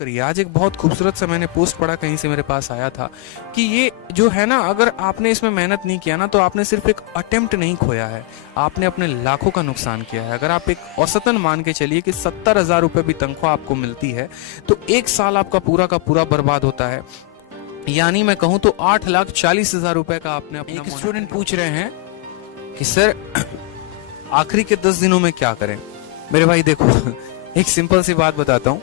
करिए। आज एक बहुत खूबसूरत सा मैंने पोस्ट पढ़ा, कहीं से मेरे पास आया था कि ये जो है ना, अगर आपने इसमें मेहनत नहीं किया ना तो आपने सिर्फ एक अटेम्प्ट नहीं खोया है, आपने अपने लाखों का नुकसान किया है। अगर आप एक औसतन मान के चलिए कि 70,000 रुपए भी तनख्वाह आपको मिलती है तो एक साल आपका पूरा का पूरा बर्बाद होता है। यानी मैं कहूं तो 8,40,000 रुपए का आपने अपना। एक स्टूडेंट पूछ रहे हैं कि सर आखिरी के 10 दिनों में क्या करें। मेरे भाई देखो एक सिंपल सी बात बताता हूँ।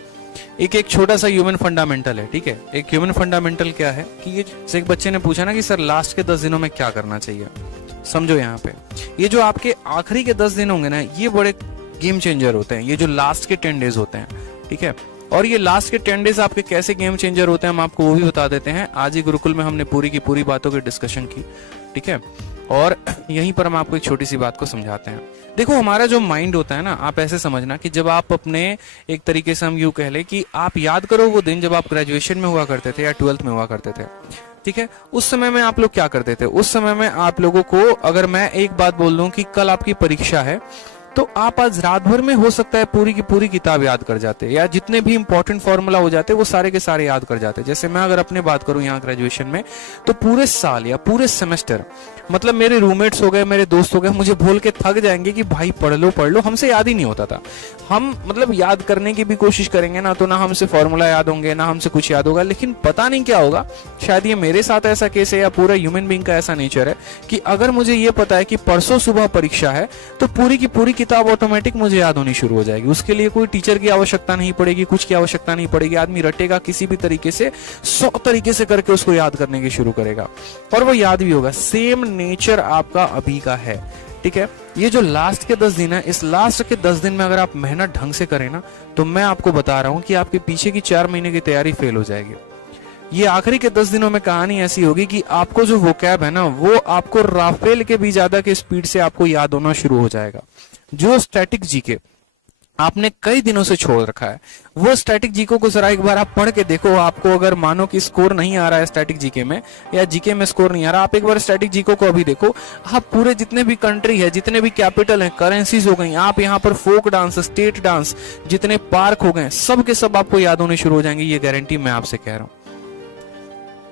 एक छोटा सा ह्यूमन फंडामेंटल है, ठीक है। एक ह्यूमन फंडामेंटल क्या है कि ये जैसे एक बच्चे ने पूछा ना कि सर लास्ट के 10 दिनों में क्या करना चाहिए। समझो यहाँ पे ये जो आपके आखिरी के 10 दिन होंगे ना, ये बड़े गेम चेंजर होते हैं। ये जो लास्ट के 10 डेज होते हैं, ठीक है। और ये लास्ट के 10 डेज आपके कैसे गेम चेंजर होते हैं हम आपको वो भी बता देते हैं। आज ही गुरुकुल में हमने पूरी की पूरी बातों की डिस्कशन की, ठीक है। और यहीं पर हम आपको एक छोटी सी बात को समझाते हैं। देखो हमारा जो माइंड होता है ना, आप ऐसे समझना कि जब आप अपने, एक तरीके से हम यूं कह लें कि आप याद करो वो दिन जब आप ग्रेजुएशन में हुआ करते थे या 12th में हुआ करते थे, ठीक है। उस समय में आप लोग क्या करते थे? उस समय में आप लोगों को अगर मैं एक बात बोल दूं कि कल आपकी परीक्षा है तो आप आज रात भर में हो सकता है पूरी की पूरी किताब याद कर जाते, या जितने भी इंपॉर्टेंट फॉर्मूला हो जाते वो सारे के सारे याद कर जाते। जैसे मैं अगर अपने बात करूं यहाँ ग्रेजुएशन में, तो पूरे साल या पूरे सेमेस्टर, मतलब मेरे रूममेट्स हो गए, मेरे दोस्त हो गए, मुझे बोल के थक जाएंगे कि भाई पढ़ लो, हमसे याद ही नहीं होता था। हम मतलब याद करने की भी कोशिश करेंगे ना तो ना हमसे फॉर्मूला याद होंगे ना हमसे कुछ याद होगा। लेकिन पता नहीं क्या होगा, शायद ये मेरे साथ ऐसा केस है या पूरा ह्यूमन बीइंग का ऐसा नेचर है कि अगर मुझे ये पता है कि परसों सुबह परीक्षा है तो पूरी की पूरी किताब ऑटोमेटिक मुझे याद होनी शुरू हो जाएगी। उसके लिए कोई टीचर की आवश्यकता नहीं पड़ेगी, कुछ की आवश्यकता नहीं पड़ेगी। आदमी रटेगा किसी भी तरीके से, 100 तरीके से करके उसको याद करने की शुरू करेगा और वो याद भी होगा। सेम नेचर आपका अभी का है, ठीक है। ये जो लास्ट के 10 दिन है, इस लास्ट के 10 दिन में अगर आप मेहनत ढंग से करें ना, तो मैं आपको बता रहा हूं कि आपके पीछे की 4 महीने की तैयारी फेल हो जाएगी। ये आखिरी के 10 दिनों में कहानी ऐसी होगी कि आपको जो वोकैब है ना, वो आपको राफेल के भी ज्यादा के स्पीड से आपको याद होना शुरू हो जाएगा। जो स्टैटिक जीके आपने कई दिनों से छोड़ रखा है, वो स्टैटिक जीको को जरा एक बार आप पढ़ के देखो। आपको अगर मानो कि स्कोर नहीं आ रहा है स्टैटिक जीके में या जीके में स्कोर नहीं आ रहा, आप एक बार स्टैटिक जीको को अभी देखो। आप पूरे जितने भी कंट्री है, जितने भी कैपिटल हैं, करेंसीज हो गई, आप यहाँ पर फोक डांस, स्टेट डांस, जितने पार्क हो गए, सब के सब आपको याद होने शुरू हो जाएंगे। ये गारंटी मैं आपसे कह रहा हूँ,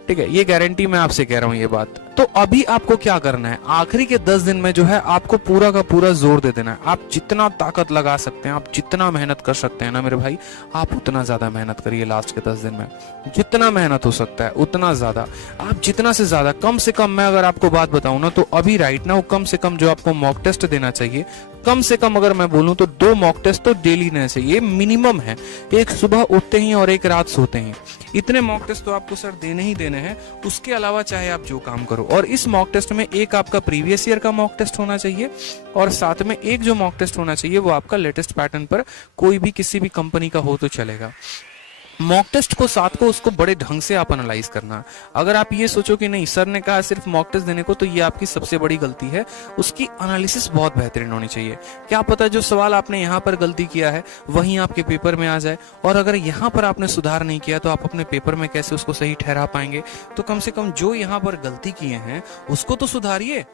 ठीक है। ये गारंटी मैं आपसे कह रहा हूं ये बात। तो अभी आपको क्या करना है, आखिरी के 10 दिन में जो है आपको पूरा का पूरा जोर दे देना है। आप जितना ताकत लगा सकते हैं, आप जितना मेहनत कर सकते हैं ना मेरे भाई, आप उतना ज्यादा मेहनत करिए। लास्ट के 10 दिन में जितना मेहनत हो सकता है उतना ज्यादा, आप जितना से ज्यादा, कम से कम मैं अगर आपको बात बताऊं ना तो अभी राइट नाउ कम से कम जो आपको मॉक टेस्ट देना चाहिए, कम से कम अगर मैं बोलूं तो 2 मॉक टेस्ट तो डेली देना चाहिए, मिनिमम है। एक सुबह उठते ही और एक रात सोते ही। इतने मॉक टेस्ट तो आपको सर देने ही देने हैं। उसके अलावा चाहे आप जो काम करो, और इस मॉक टेस्ट में एक आपका प्रीवियस ईयर का मॉक टेस्ट होना चाहिए और साथ में एक जो मॉक टेस्ट होना चाहिए वो आपका लेटेस्ट पैटर्न पर कोई भी किसी भी कंपनी का हो तो चलेगा। मॉक टेस्ट को साथ को उसको बड़े ढंग से आप एनालाइज करना। अगर आप ये सोचो कि नहीं सर ने कहा सिर्फ मॉक टेस्ट देने को, तो ये आपकी सबसे बड़ी गलती है। उसकी एनालिसिस बहुत बेहतरीन होनी चाहिए। क्या पता जो सवाल आपने यहाँ पर गलती किया है वहीं आपके पेपर में आ जाए, और अगर यहाँ पर आपने सुधार नहीं किया तो आप अपने पेपर में कैसे उसको सही ठहरा पाएंगे। तो कम से कम जो यहाँ पर गलती किए हैं उसको तो सुधारिए।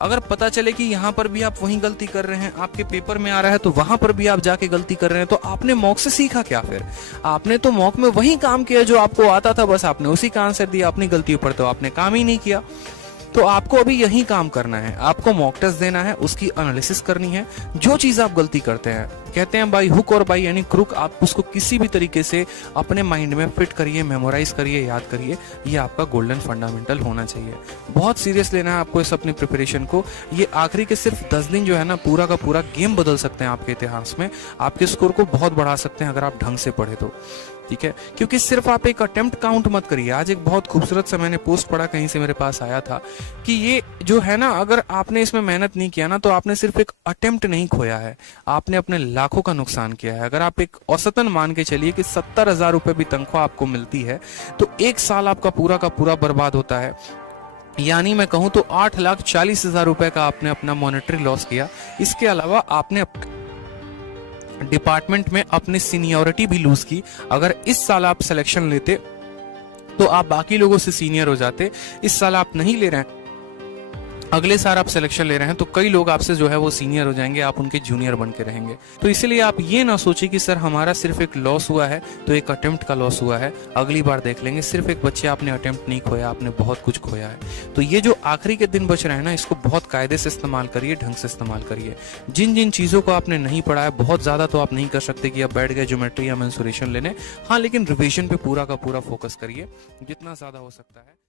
अगर पता चले कि यहाँ पर भी आप वही गलती कर रहे हैं, आपके पेपर में आ रहा है तो वहां पर भी आप जाके गलती कर रहे हैं, तो आपने मॉक से सीखा क्या? फिर आपने तो मॉक में वही काम किया जो आपको आता था, बस आपने उसी का आंसर दिया। अपनी गलतियों पर तो आपने काम ही नहीं किया। तो आपको अभी यही काम करना है, आपको मॉक टेस्ट देना है, उसकी एनालिसिस करनी है। जो चीज आप गलती करते हैं, कहते हैं बाई हुक और बाई एनी क्रुक, आप उसको किसी भी तरीके से अपने माइंड में फिट करिए, मेमोराइज करिए, याद करिए। ये आपका गोल्डन फंडामेंटल होना चाहिए। बहुत सीरियस लेना है आपको इस अपनी प्रिपरेशन को। ये आखिरी के सिर्फ 10 दिन जो है ना, पूरा का पूरा गेम बदल सकते हैं आपके इतिहास में। आपके स्कोर को बहुत बढ़ा सकते हैं अगर आप ढंग से पढ़े तो, ठीक है। क्योंकि सिर्फ आप एक अटेम्प्ट काउंट मत करिए। आज एक बहुत खूबसूरत सा मैंने पोस्ट पढ़ा, कहीं से मेरे पास आया था कि ये जो है ना, अगर आपने इसमें मेहनत नहीं किया ना तो आपने सिर्फ एक अटेम्प्ट नहीं खोया है, आपने अपने लाखों का नुकसान किया है। अगर आप एक औसतन मान के चलिए कि 70,000 रुपए भी तनख्वाह आपको मिलती है तो एक साल आपका पूरा का पूरा बर्बाद होता है। यानी मैं कहूं तो 8,40,000 रुपए का आपने अपना मॉनेटरी लॉस किया। इसके अलावा आपने डिपार्टमेंट में अपनी सीनियरिटी भी लूज की। अगर इस साल आप सिलेक्शन लेते तो आप बाकी लोगों से सीनियर हो जाते। इस साल आप नहीं ले रहे हैं अगले साल आप सिलेक्शन ले रहे हैं तो कई लोग आपसे जो है वो सीनियर हो जाएंगे, आप उनके जूनियर बन के रहेंगे। तो इसीलिए आप ये ना सोचिए कि सर हमारा सिर्फ एक लॉस हुआ है तो एक अटेम्प्ट का लॉस हुआ है, अगली बार देख लेंगे। सिर्फ एक बच्चे आपने अटेम्प्ट नहीं खोया, आपने बहुत कुछ खोया है। तो ये जो आखिरी के दिन बच रहे हैं ना, इसको बहुत कायदे से इस्तेमाल करिए, ढंग से इस्तेमाल करिए। जिन जिन चीज़ों को आपने नहीं पढ़ा है, बहुत ज़्यादा तो आप नहीं कर सकते कि आप बैठ गए ज्योमेट्री या मेंसुरेशन लेने, हाँ, लेकिन रिविजन पे पूरा का पूरा फोकस करिए जितना ज़्यादा हो सकता है।